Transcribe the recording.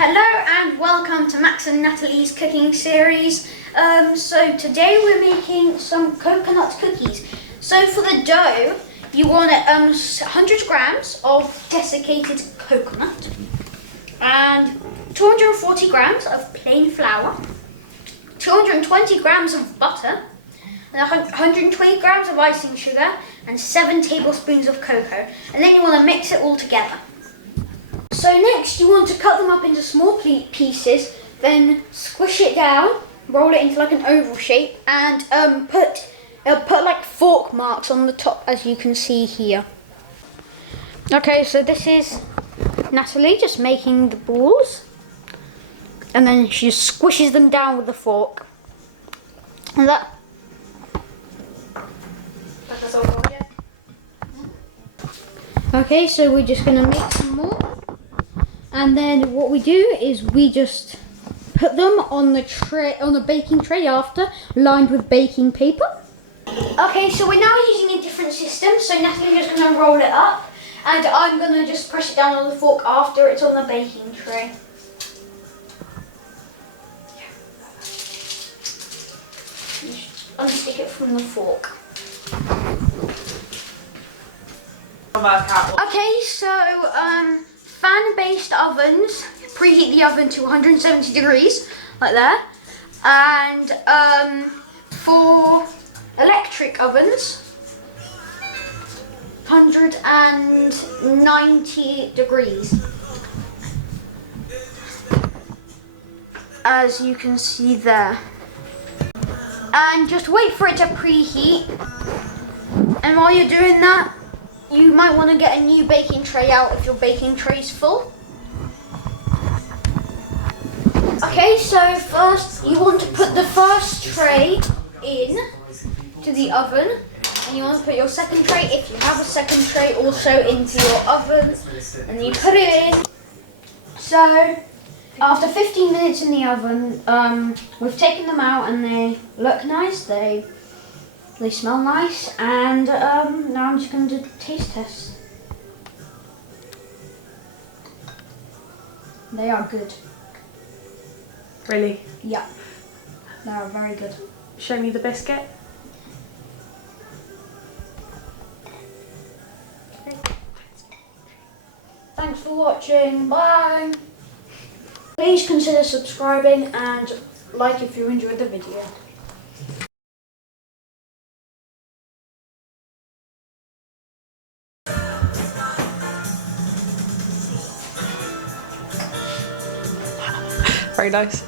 Hello and welcome to Max and Natalie's cooking series. So today we're making some coconut cookies. So for the dough, you want 100 grams of desiccated coconut and 240 grams of plain flour, 220 grams of butter, and 120 grams of icing sugar, and 7 tablespoons of cocoa. And then you want to mix it all together. So next you want to cut them up into small pieces, then squish it down, roll it into like an oval shape, and put like fork marks on the top, as you can see here. Okay, so this is Natalie just making the balls, and then she just squishes them down with the fork. And that. Okay, so we're just gonna make some more. And then what we do is we just put them on the tray, on the baking tray after, lined with baking paper. Okay, so we're now using a different system. So Natalie's just going to roll it up, and I'm going to just press it down on the fork after it's on the baking tray. Just unstick it from the fork. Okay, so fan-based ovens, preheat the oven to 170 degrees, like that. And for electric ovens, 190 degrees. As you can see there. And just wait for it to preheat. And while you're doing that, you might want to get a new baking tray out if your baking tray is full. Okay, so first you want to put the first tray in to the oven, and you want to put your second tray, if you have a second tray, also into your oven, and you put it in. So after 15 minutes in the oven, we've taken them out and they look nice, they smell nice, and now I'm just going to do the taste test. They are good. Really? Yeah, they are very good. Show me the biscuit. Thanks for watching, bye! Please consider subscribing and like if you enjoyed the video. Very nice.